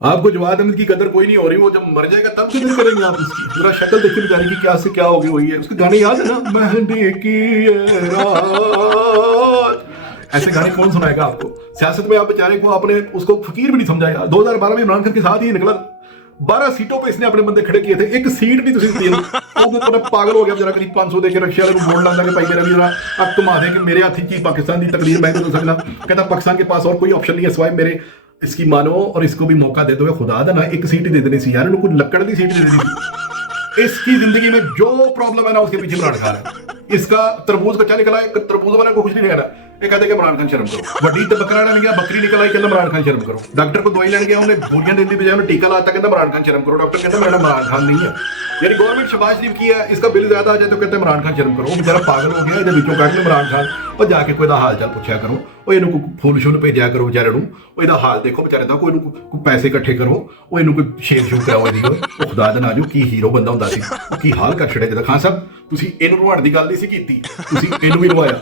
आपको जवाद अहमद की कदर कोई नहीं हो रही, वो जब मर जाएगा तब कदर करेंगे आप उसकी। जरा शक्ल देखिए बेचारे की, क्या से क्या हो गई हुई है। उसके गाने याद है ना, मेहंदी की ये रात, ऐसे गाने कौन सुनाएगा आपको। सियासत में आप बेचारे को, आपने उसको फकीर भी नहीं समझा यार। 2012 में इमरान खान के साथ ही निकला, 12 सीटों पे इसने अपने बंदे खड़े किए थे, एक सीट नहीं तुम दी। वो पागल हो गया बेचारा, करीब 500 दे के रक्षा वोट लाना के भाई मेरा भी जरा अब तुम आ कि मेरे हाथी की पाकिस्तान की तकदीर मैं तो सकना। कहता पाकिस्तान के पास और कोई ऑप्शन नहीं है सिवाय मेरे, इसकी मानो और इसको भी मौका दे दो। खुदा दा ना एक सीट ही दे देनी सी यार, इन्होंने कोई लकड़ की सीट दे देनी सी। इसकी जिंदगी में जो प्रॉब्लम है ना उसके पीछे इमरान खान है। इसका तरबूज बच्चा निकला है, तरबूज वाला को कुछ नहीं कहना, ये कहते कि इमरान खान शर्म करो। वड्डी तो बकरा लेने गया, बकरी निकल आई, कहता इमरान खान शर्म करो। डॉक्टर को दवाई लेने गया, उन्हें गोलियां देने की बजाय उन्हें टीका लाता, कहता इमरान खान शर्म करो। डॉक्टर कहता मेरा इमरान खान नहीं है। यानी गवर्नमेंट शहबाज शरीफ की है, इसका बिल ज्यादा आ जाए तो कहते इमरान खान शर्म करो। बेचारा पागल हो गया, इहदे विचों कढ लो इमरान खान और जाके कोई हाल चाल पुछया करो, ਉਹ ਇਹਨੂੰ ਕੋਈ ਫੁੱਲ ਸ਼ੁੱਲ ਭੇਜਿਆ ਕਰੋ ਵਿਚਾਰੇ ਨੂੰ, ਉਹ ਇਹਦਾ ਹਾਲ ਦੇਖੋ ਵਿਚਾਰੇ ਦਾ, ਕੋਈ ਇਹਨੂੰ ਕੋਈ ਪੈਸੇ ਇਕੱਠੇ ਕਰੋ, ਉਹ ਇਹਨੂੰ ਕੋਈ ਸ਼ੇਰ ਸ਼ੂ ਕਰਾਓ ਇਹਦੀ। ਉਹ ਖੁਦਾ ਦੇ ਨਾਲ ਜੋ ਕੀ ਹੀਰੋ ਬੰਦਾ ਹੁੰਦਾ ਸੀ, ਉਹ ਕੀ ਹਾਲ ਕਰ ਛੜਿਆ। ਜਦੋਂ ਖਾਨ ਸਾਹਿਬ ਤੁਸੀਂ ਇਹਨੂੰ ਰਵਾਉਣ ਦੀ ਗੱਲ ਨਹੀਂ ਸੀ ਕੀਤੀ, ਤੁਸੀਂ ਇਹਨੂੰ ਵੀ ਰਵਾਇਆ।